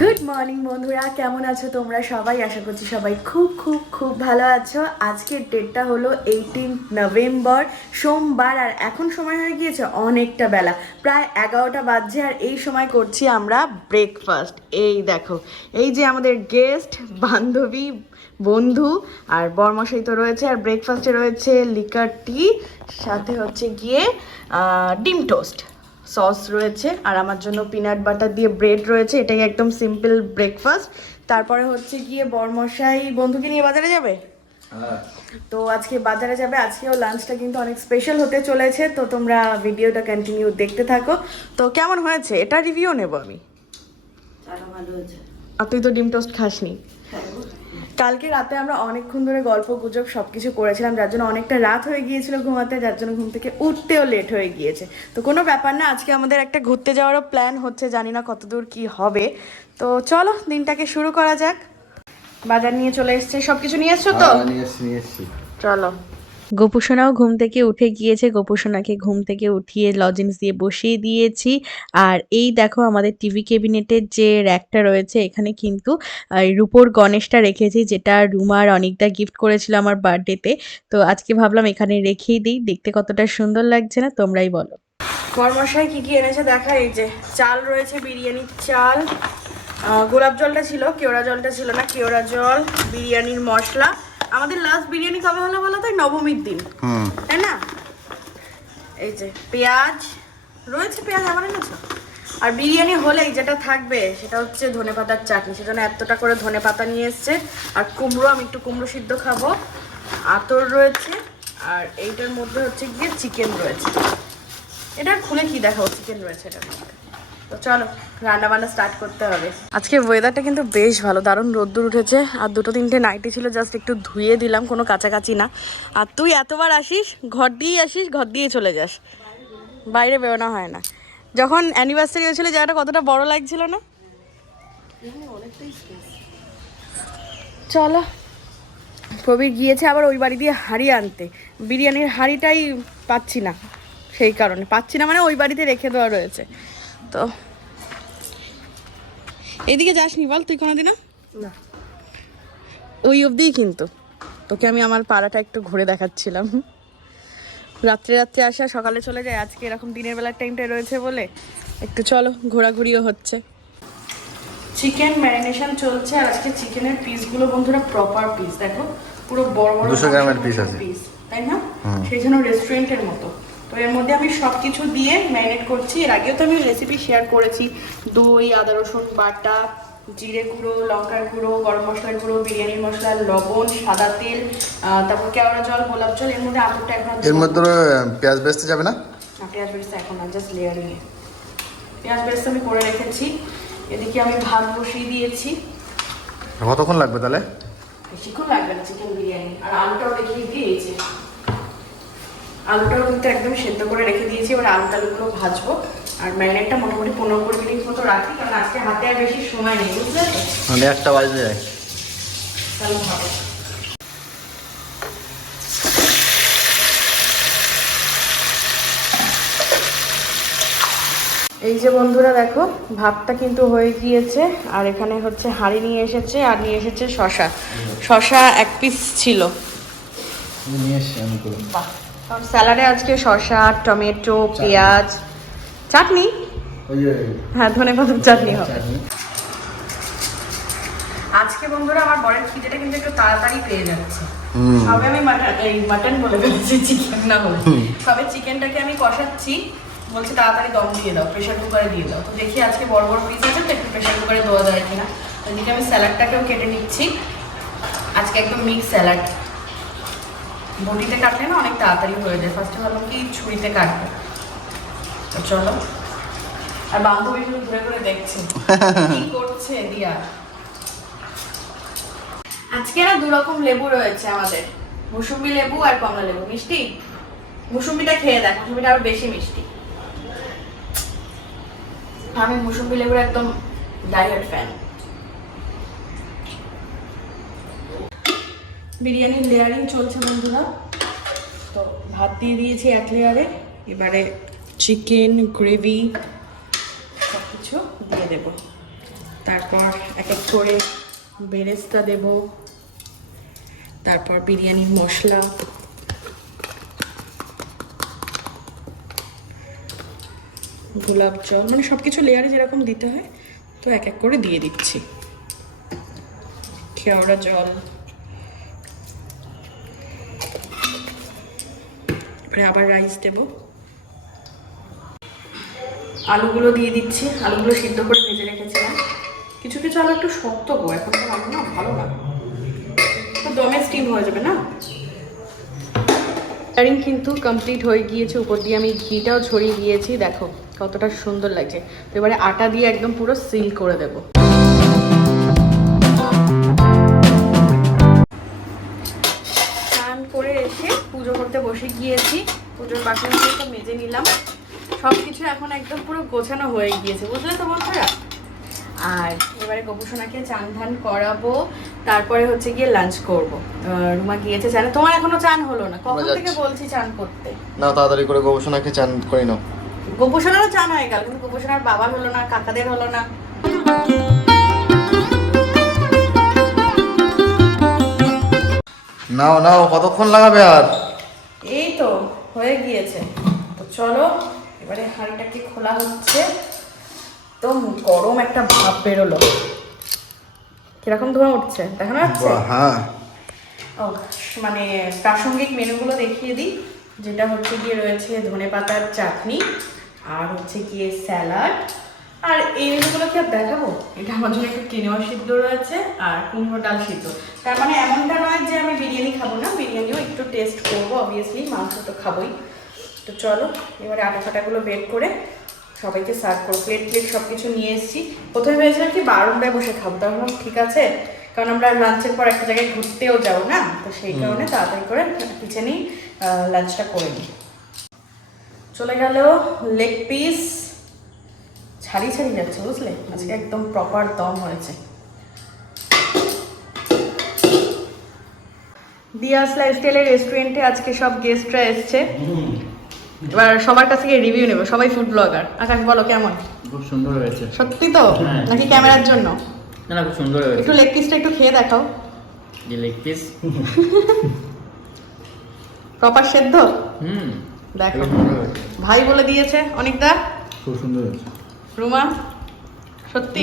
Good morning বন্ধুরা। কেমন আছো তোমরা সবাই? আশা করছি সবাই খুব খুব খুব ভালো আছো। আজকের ডেটটা হলো এইটিন নভেম্বর সোমবার। আর এখন সময় হয়ে গিয়েছে অনেকটা বেলা। প্রায় এগারোটা বাজছে আর এই সময় করছি আমরা ব্রেকফাস্ট এই দেখো, এই যে আমাদের গেস্ট বান্ধবী, বন্ধু আর বরমশাই তো রয়েছে। আর ব্রেকফাস্টে রয়েছে লিকার টি সাথে হচ্ছে গিয়ে ডিম টোস্ট সস রয়েছে আর আমার জন্য পিনাট বাটার দিয়ে ব্রেড রয়েছে এটাই একদম সিম্পল ব্রেকফাস্ট তারপরে হচ্ছে গিয়ে বরমশাই বন্ধুকে নিয়ে বাজারে যাবে? তো আজকে বাজারে যাবে আজকেও লাঞ্চটা কিন্তু অনেক স্পেশাল হতে চলেছে তো তোমরা ভিডিওটা কন্টিনিউ দেখতে থাকো। তো কেমন হয়েছে? এটা রিভিউ নেব আমি। আর তুই তো ডিম টোস্ট খাসনি। কালকে রাতে আমরা অনেকক্ষণ ধরে গল্প গুজব সব কিছু করেছিলাম যার জন্য অনেকটা রাত হয়ে গিয়েছিল ঘুমাতে যার জন্য ঘুম থেকে উঠতেও লেট হয়ে গিয়েছে। তো কোনো ব্যাপার না আজকে আমাদের একটা ঘুরতে যাওয়ারও প্ল্যান হচ্ছে জানি না কতদূর কি হবে। তো চলো দিনটাকে শুরু করা যাক। বাজার নিয়ে চলে এসছে। সবকিছু নিয়ে এসছো তো? হ্যাঁ, চলো। গোপুসোনাও ঘুম থেকে উঠে গিয়েছে। গোপুসোনাকে ঘুম থেকে উঠিয়ে লজেন্স দিয়ে বসিয়ে দিয়েছি। আর এই দেখো আমাদের টিভি ক্যাবিনেটের যে র্যাকটা রয়েছে, এখানে কিন্তু রূপোর গণেশটা রেখেছি, যেটা রুমার অনেকটা গিফট করেছিল আমার বার্থডেতে তো। আজকে ভাবলাম এখানে রেখেই দিই, দেখতে কতটা সুন্দর লাগছে না, তোমরাই বলো। কর্মশাই কি কি এনেছে দেখা, এই যে চাল রয়েছে, বিরিয়ানির চাল গোলাপ জলটা ছিল, কেওড়া জলটা ছিল না, কেওড়া জল, বিরিয়ানির মশলা আমাদের লাস্ট বিরিয়ানি কবে হলো বলো তাই নবমীর দিন। তাই না? এই যে পেঁয়াজ রয়েছে পেঁয়াজ আমার এনেছো? আর বিরিয়ানি হলেই যেটা থাকবে সেটা হচ্ছে ধনে পাতার চাটনি। সেজন্য এতটা করে ধনে পাতা নিয়ে এসছে। আর কুমড়ো আমি একটু কুমড়ো সিদ্ধ খাব। আতর রয়েছে। আর এইটার মধ্যে হচ্ছে গিয়ে চিকেন রয়েছে। এটা খুলে কি দেখাবো? চিকেন রয়েছে এটার মধ্যে। তো চলো রান্না বান্না স্টার্ট করতে হবে। আজকে ওয়েদারটা কিন্তু বেশ ভালো দারুণ রোদ্দুর উঠেছে। আর দুটো তিনটে নাইটি ছিল জাস্ট একটু ধুয়ে দিলাম কোনো কাছাকাছি না। আর তুই এতবার আসিস ঘর দিয়েই আসিস ঘর দিয়ে চলে যাস। বাইরে বেরোনো হয় না। যখন অ্যানিভার্সারি হয়েছিল জায়গাটা কতটা বড় লাগছিল না? চলো। প্রবীর গিয়েছে আবার ওই বাড়ি দিয়ে হাঁড়ি আনতে। বিরিয়ানির হাঁড়িটাই পাচ্ছি না সেই কারণে। পাচ্ছি না মানে ওই বাড়িতে রেখে দেওয়া রয়েছে। তো। এদিকে যাসনি বল তুই কোনোদিনও? না। ওই অবধিই কিন্তু। তোকে আমি আমার পাড়াটা একটু ঘুরে দেখাচ্ছিলাম। রাত্রে রাত্রে আসা সকালে চলে যায়। আজকে এরকম দিনের বেলার টাইমটা রয়েছে বলে একটু চলো ঘোরাঘুরিও হচ্ছে। চিকেন ম্যারিনেশন চলছে। আর আজকে চিকেনের পিসগুলো বন্ধুরা প্রপার পিস দেখো। পুরো বড় বড় 200 গ্রামের piece আছে। পিস তাই না? সেই জন্য রেস্টুরেন্টের মতো। এর মধ্যে আমি সব কিছু দিয়ে ম্যারিনেট করছি। এর আগেও তো আমি রেসিপি শেয়ার করেছি। দই আদা রসুন বাটা জিরে গুঁড়ো লঙ্কার গুঁড়ো গরম মশলার গুঁড়ো বিরিয়ানি মশলা লবণ সাদা তেল তারপর কেওড়া জল গোলাপ জল এর মধ্যে আতরটা এখন এর মধ্যে পেঁয়াজ বেচতে যাবে না? না পেঁয়াজ বেরেস্তা এখন না জাস্ট লেয়ারিং এ। পেঁয়াজ বেরেস্তা আমি করে রেখেছি। এদিকে আমি ভাত বসিয়ে দিয়েছি। কতক্ষণ লাগবে তাহলে? বেশিক্ষণ লাগবে না চিকেন বিরিয়ানি। আর আলুটাও দেখিয়ে দিয়েছি। আলুটাও কিন্তু একদম সেদ্ধ করে রেখে দিয়েছি এবার আলু টালুগুলো ভাজবো। আর ম্যারিনেটটা মোটামুটি পনেরো কুড়ি মিনিট মতো রাখি কারণ আজকে হাতে আর বেশি সময় নেই বুঝলে? মানে একটা বাজতে যায়। তাহলে এই যে বন্ধুরা দেখো ভাতটা কিন্তু হয়ে গিয়েছে আর এখানে হচ্ছে হাঁড়ি নিয়ে এসেছে আর নিয়ে এসেছে শশা শশা এক পিস ছিল। নিয়ে এসছি আমি স্যালাডে আজকে শশা টমেটো পেঁয়াজ। চাটনি? হ্যাঁ ধনে পাতার চাটনি হবে। আজকে বন্ধুরা আমার বরের খিদেটা কিন্তু একটু তাড়াতাড়ি পেয়ে যাচ্ছে। সবে আমি মাটন এই মাটন বলে ফেলেছি চিকেন না বলে। সবে চিকেনটাকে আমি কষাচ্ছি। বলছে তাড়াতাড়ি দম দিয়ে দাও প্রেশার কুকারে দিয়ে দাও। তো দেখি আজকে বড় বড় পিস আছে তো একটু প্রেশার কুকারে দেওয়া যায় কিনা। এদিকে আমি স্যালাডটাকেও কেটে নিচ্ছি। আজকে একদম মিক্স স্যালাড বটিতে কাটলে না অনেক তাড়াতাড়ি হয়ে যায়। ফার্স্টে ভাবলাম কি ছুরিতে কাটবো। চলো। আর বান্ধবী শুধু ঘুরে ঘুরে দেখছে। কি করছে দিয়া? আজকে না দু রকম লেবু রয়েছে আমাদের। মুসুম্বি লেবু আর কমলা লেবু। মিষ্টি? মুসুম্বিটা খেয়ে দেখ মুসুম্বিটা আরও বেশি মিষ্টি। আমি মুসুম্বি লেবুর একদম ডাইহার্ড ফ্যান। বিরিয়ানির লেয়ারিং চলছে বন্ধুরা। তো ভাত দিয়ে দিয়েছি এক লেয়ারে। এবারে চিকেন গ্রেভি সব কিছু দিয়ে দেবো। তারপর এক এক করে বেরেস্তা দেব। তারপর বিরিয়ানির মশলা। গোলাপ জল মানে সব কিছু লেয়ারে যেরকম দিতে হয়, তো এক এক করে দিয়ে দিচ্ছি। খেওড়া জল। এবারে আবার রাইস দেব। আলুগুলো দিয়ে দিচ্ছি। আলুগুলো সিদ্ধ করে ভেজে রেখেছিলাম। কিছু কিছু আলু একটু শক্ত গো, এখন তো আলু না ভালো না। দমে স্টিম হয়ে যাবে না? কারিং কিন্তু কমপ্লিট হয়ে গিয়েছে। উপর দিয়ে আমি ঘিটাও ছড়িয়ে দিয়েছি। দেখো কতটা সুন্দর লাগছে। তো এবারে আটা দিয়ে একদম পুরো সিল করে দেব। গিয়েছি পুজোর বাসনগুলো তো মেজে নিলাম। সব কিছু এখন একদম পুরো গোছানো হয়ে গিয়েছে বুঝলে তো বন্ধুরা? আর এবারে গোপুসোনাকে চান ধান করাবো তারপরে হচ্ছে গিয়ে লাঞ্চ করব। রুমা গিয়েছে চান তোমার এখনও চান হলো না? কখন থেকে বলছি চান করতে? না তাড়াতাড়ি করে গবেষণাকে চান করে নাও। গোপুসোনারও চান হয়ে গেল কিন্তু গোপুসোনার বাবার হলো না কাকাদের হলো না। নাও নাও কতক্ষণ লাগাবে আর? এই তো হয়ে গিয়েছে। তো চলো এবারে হাঁড়িটাকে খোলা হচ্ছে। তো গরম একটা ভাব বেরোলো। কীরকম ধোঁয়া উঠছে? দেখানো যাচ্ছে? হ্যাঁ। ও মানে প্রাসঙ্গিক মেনুগুলো দেখিয়ে দিই। যেটা হচ্ছে গিয়ে রয়েছে ধনে পাতার চাটনি আর হচ্ছে গিয়ে স্যালাড আর এই মেনুগুলো কি আর দেখাবো? এটা আমার জন্য একটু কিনেওয়া সিদ্ধ রয়েছে আর কুমড়ো ডাল সিদ্ধ। তার মানে এমনটা নয় যে আমি বিরিয়ানি খাব না বিরিয়ানিও একটু টেস্ট করব অবভিয়াসলি মাংস তো খাবোই। তো চলো এবারে আটা ফাটাগুলো বের করে সবাইকে সার্ভ করো। প্লেট প্লেট সব কিছু নিয়ে এসেছি। প্রথমে ভেবেছিলাম কি বারোটায় বসে খাব তখন ঠিক আছে কারণ আমরা লাঞ্চের পর একটা জায়গায় ঘুরতেও যাব না তো সেই কারণে তাড়াতাড়ি করে কিচেনেই লাঞ্চটা করে নিই। চলে গেল লেগ পিস ছাড়ি ছাড়ি যাচ্ছে বুঝলে? আজকে একদম প্রপার দম হয়েছে। দিয়াস লাইফস্টাইলের রেস্টুরেন্টে আজকে সব গেস্টরা এসছে। এবার সবার কাছ থেকে রিভিউ নেব। সবাই ফুড ব্লগার আকাশ বলো কেমন? খুব সুন্দর হয়েছে। সত্যি তো? হ্যাঁ। নাকি ক্যামেরার জন্য? না না খুব সুন্দর হয়েছে। একটু লেগ পিসটা একটু খেয়ে দেখাও। যে লেগ পিস প্রপার সেদ্ধ? হুম। দেখো। ভাই বলে দিয়েছে অনেকদা। খুব সুন্দর হয়েছে। রুমা সত্যি?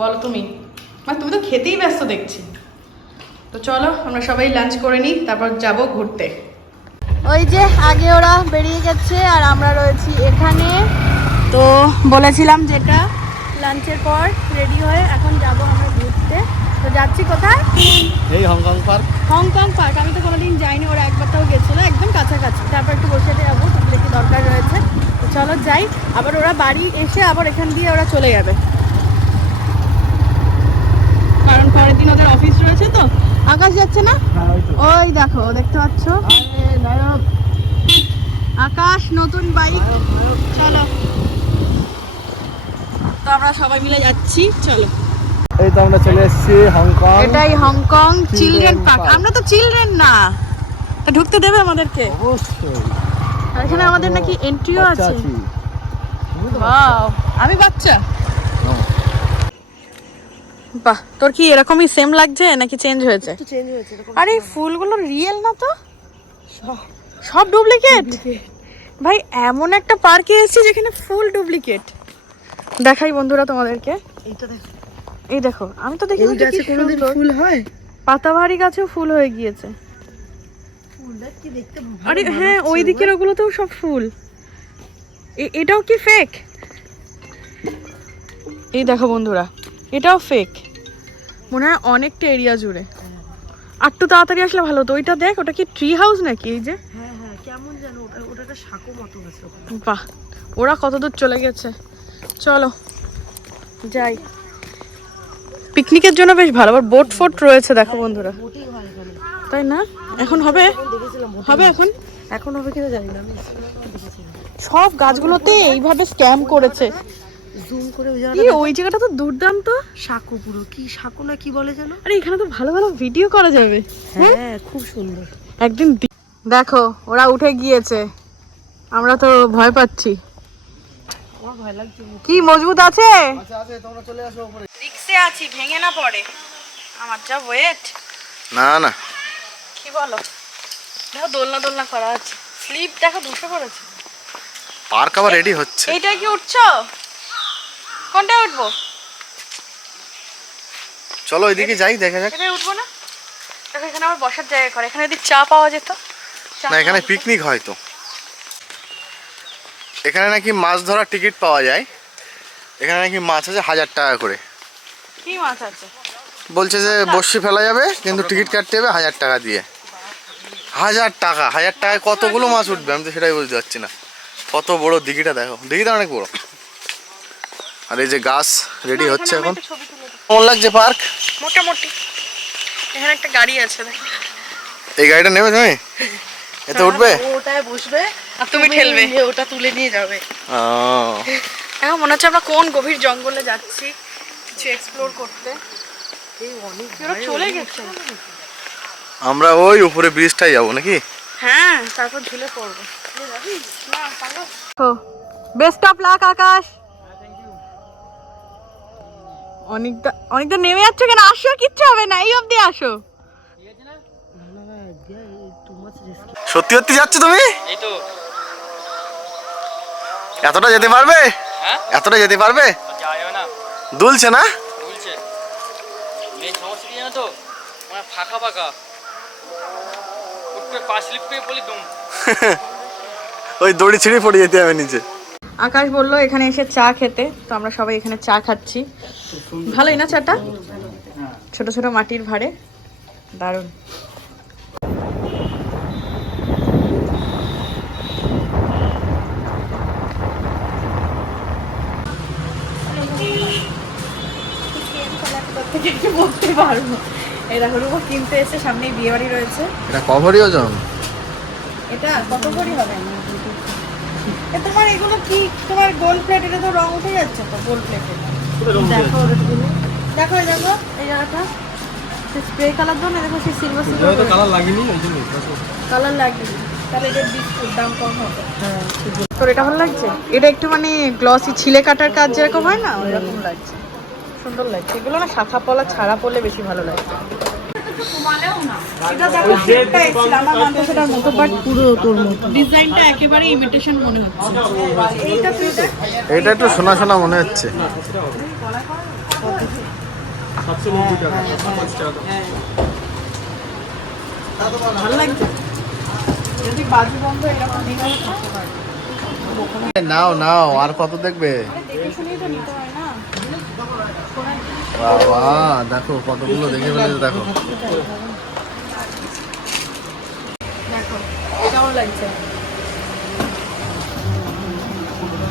বলো তুমি। মানে তুমি তো খেতেই ব্যস্ত দেখছি। তো চলো আমরা সবাই লাঞ্চ করে নিই তারপর যাব ঘুরতে। ওই যে আগে ওরা বেরিয়ে গেছে আর আমরা রয়েছি এখানে। তো বলেছিলাম যেটা লাঞ্চের পর রেডি হয়ে এখন যাব আমরা ঘুরতে। তো যাচ্ছি কোথায়? এই হংকং পার্ক হংকং পার্ক আমি তো কোনোদিন যাইনি ওরা একবার তাও গেছিল একদম কাছাকাছি। তারপর একটু বসে যাব তাহলে কি দরকার রয়েছে? চলো যাই আবার ওরা বাড়ি এসে আবার এখান দিয়ে ওরা চলে যাবে। কারণ পরের দিন ওদের অফিস রয়েছে তো আকাশ যাচ্ছে না? ওই দেখো দেখতে পাচ্ছ? আকাশ নতুন বাইক চলো। তো আমরা সবাই মিলে যাচ্ছি চলো। এই তো আমরা চলে এসেছি হংকং এটাই হংকং চিলড্রেন পার্ক আমরা তো চিলড্রেন না। ঢুকতে দেবে আমাদেরকে? অবশ্যই। এখানে আমাদের নাকি এন্ট্রিও আছে। ওয়াও আমি বাচ্চা। বাহ তোর কি এরকমই সেম লাগছে নাকি চেঞ্জ হয়েছে? চেঞ্জ হয়েছে আরে ফুলগুলো রিয়েল না তো? সব। ডুপ্লিকেট ভাই এমন একটা পার্কে এসেছি যেখানে ফুল ডুপ্লিকেট দেখাই বন্ধুরা তোমাদেরকে। এইটা দেখো। এই দেখো আমি তো দেখি ফুল হয়? পাতাবাহারি গাছেও ফুল হয়ে গিয়েছে ফুল দেখ কি দেখতে ভালো আরে হ্যাঁ ওই দিকের ওগুলোতেও সব ফুল। এটাও কি ফেক এই দেখো বন্ধুরা এটাও ফেক মনে হয় অনেকটা এরিয়া জুড়ে। আর একটু তাড়াতাড়ি আসলে ভালো হতো। ওইটা দেখ ওটা কি ট্রি হাউস নাকি? এই যে। হ্যাঁ হ্যাঁ কেমন যেন ওটা ওটা একটা সাঁকো মতো আছে বাহ ওরা কত দূর চলে গেছে। চলো যাই। পিকনিকের জন্য বেশ ভালো আবার বোট ফোট রয়েছে দেখো বন্ধুরা। হয় তাই না? এখন হবে? এখন হবে এখন? এখন হবে কিনা জানি না আমি সব গাছগুলোতে এইভাবে স্ক্যাম করেছে। জুম করে ওই কি জায়গাটা ওই জায়গাটা তো দুর্দান্ত। সাঁকো পুরো কি সাঁকো না কি বলে যেন? আরে এখানে তো ভালো ভালো ভিডিও করা যাবে। হ্যাঁ খুব সুন্দর। একদিন দেখো ওরা উঠে গিয়েছে। আমরা তো ভয় পাচ্ছি। আমার ভয় লাগছে কি মজবুত আছে? আচ্ছা তোমরা চলে আসো উপরে। রিক্সে আছি ভেঙে না পড়ে। আমার যা ওয়েট না না। কি বলো? দেখো দোলনা দোলনা করা আছে। স্লিপ দেখো বসে পড়েছে। পার্ক আবার রেডি হচ্ছে। এইটা কি উঠছো? কোনটায় উঠবো? চলো ওইদিকে যাই দেখা যাক। এটাই উঠবো না? দেখো এখানে আমার বসার জায়গা করে। এখানে যদি চা পাওয়া যেত না এখানে পিকনিক হয় তো। এখানে নাকি মাছ ধরার টিকিট পাওয়া যায়। এখানে নাকি মাছ আছে হাজার টাকা করে। কি মাছ আছে? বলছে যে বসি ফেলা যাবে কিন্তু টিকিট কাটতে হবে হাজার টাকা দিয়ে। হাজার টাকা হাজার টাকায় কতগুলো মাছ উঠবে? আমি তো সেটাই বুঝতে পারছি না। কত বড় দিঘিটা দেখো। দিঘিটা অনেক বড়। আর এই যে গাছ রেডি হচ্ছে এখন। কেমন লাগছে পার্ক? মোটামুটি। এখানে একটা গাড়ি আছে এই গাড়িটা নেবে তুমি? এতে উঠবে? ওটায় বসবে আর তুমি ঠেলবে। ওটা তুলে নিয়ে যাবে। এখন মনে হচ্ছে আমরা কোন গভীর জঙ্গলে যাচ্ছি কিছু এক্সপ্লোর করতে। এই অনেক চলে গেছে। আমরা ওই উপরে ব্রিজটাই যাব নাকি? হ্যাঁ তারপর ঝুলে পড়ব। Best of luck Akash. অনেকটা অনেকটা নেমে যাচ্ছে কেন? আসো কিচ্ছু হবে না। এই অবধি আসো। সত্যি সত্যি যাচ্ছ তুমি? এতটা যেতে পারবে? হ্যাঁ? এতটা যেতে পারবে? না। দুলছে না? বলছে মেন ফাঁকা ফাঁকা উঠবে পা স্লিপ করে বলি দুম ওই দড়ি ছিঁড়ে পড়ে যেতে হবে নিচে। আকাশ বলল এখানে এসে চা খেতে। তো আমরা সবাই এখানে চা খাচ্ছি। ভালোই না চাটা? ছোট ছোট মাটির ভাড়ে। দারুণ। বলতে পারব। এই দেখো কিনতে এসে সামনেই বিয়ে বাড়ি রয়েছে। এটা কভারই ওজন? এটা কত ভরি হবে? এ তোমার এগুলো কি? তোমার গোল্ড প্লেট এটা তো রং উঠে যাচ্ছে তো গোল্ড প্লেটে দেখো দেখো এই দেখো এই জায়গাটা। স্প্রে কালার দাও না দেখো সেই সিলভার সিলভার কালার লাগেনি ওই জন্য কালার লাগবে তাহলে এটা বিস্কুট দাম কম হবে। হ্যাঁ তোর এটা ভালো লাগছে? এটা একটু মানে গ্লসি ছিলে কাটার কাজ যেরকম হয় না ওইরকম লাগছে। সুন্দর লাগছে। এগুলো না শাখা পলা ছাড়া পড়লে বেশি ভালো লাগছে। এটা মনে একটু শোনা শোনা মনে হচ্ছে। নাও নাও আর কত দেখবে? দেখে শুনেই তো নিতে হয় না। বাবা দেখো কতগুলো দেখে ফেলেছে দেখো।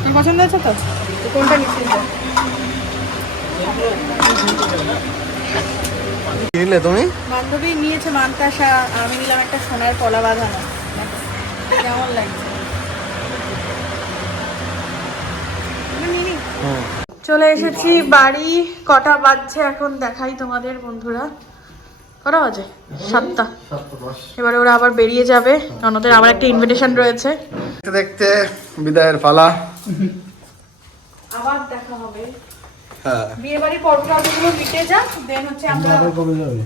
তোর পছন্দ আছে তো? কোনটা কিনলে তুমি? বান্ধবী নিয়েছে মানতাসা আমি নিলাম একটা সোনার কলা বাঁধানো। কেমন লাগছে? নিই। চলে এসেছি বাড়ি কটা বাজছে এখন দেখাই তোমাদের বন্ধুরা। কটা বাজে? সাতটা। এবারে ওরা আবার বেরিয়ে যাবে কারণ ওদের আবার একটা ইনভিটেশন রয়েছে। দেখতে বিদায়ের পালা। আবার দেখা হবে। হ্যাঁ। বিয়ে বাড়ির পর্বটা ওগুলো মিটে দেন হচ্ছে আমরা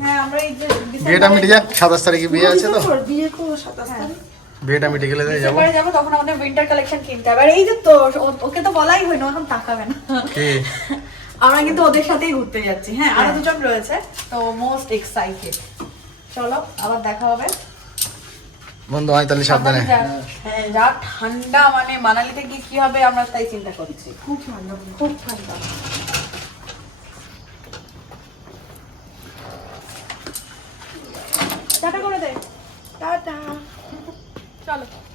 হ্যাঁ আমরা এই যে বিয়েটা মিটে যাক সাতাশ তারিখে বিয়ে আছে তো? বিয়ে তো সাতাশ তারিখ। বিয়েটা মিটে গেলে যাই যাব। ডিসেম্বরে যাব তখন আমাদের উইন্টার কালেকশন কিনতে হবে। আর এই যে তো ওকে তো বলাই হয়নি ও এখন তাকাবে না। কি? আমরা কিন্তু ওদের সাথেই ঘুরতে যাচ্ছি। হ্যাঁ আরও দুজন রয়েছে তো মোস্ট এক্সাইটেড চলো আবার দেখা হবে। বন্ধু হয় তাহলে সাবধানে। হ্যাঁ যা ঠান্ডা মানে মানালিতে গিয়ে কি হবে আমরা তাই চিন্তা করছি। খুব ঠান্ডা খুব ঠান্ডা। টাটা করে দে। টাটা। চলো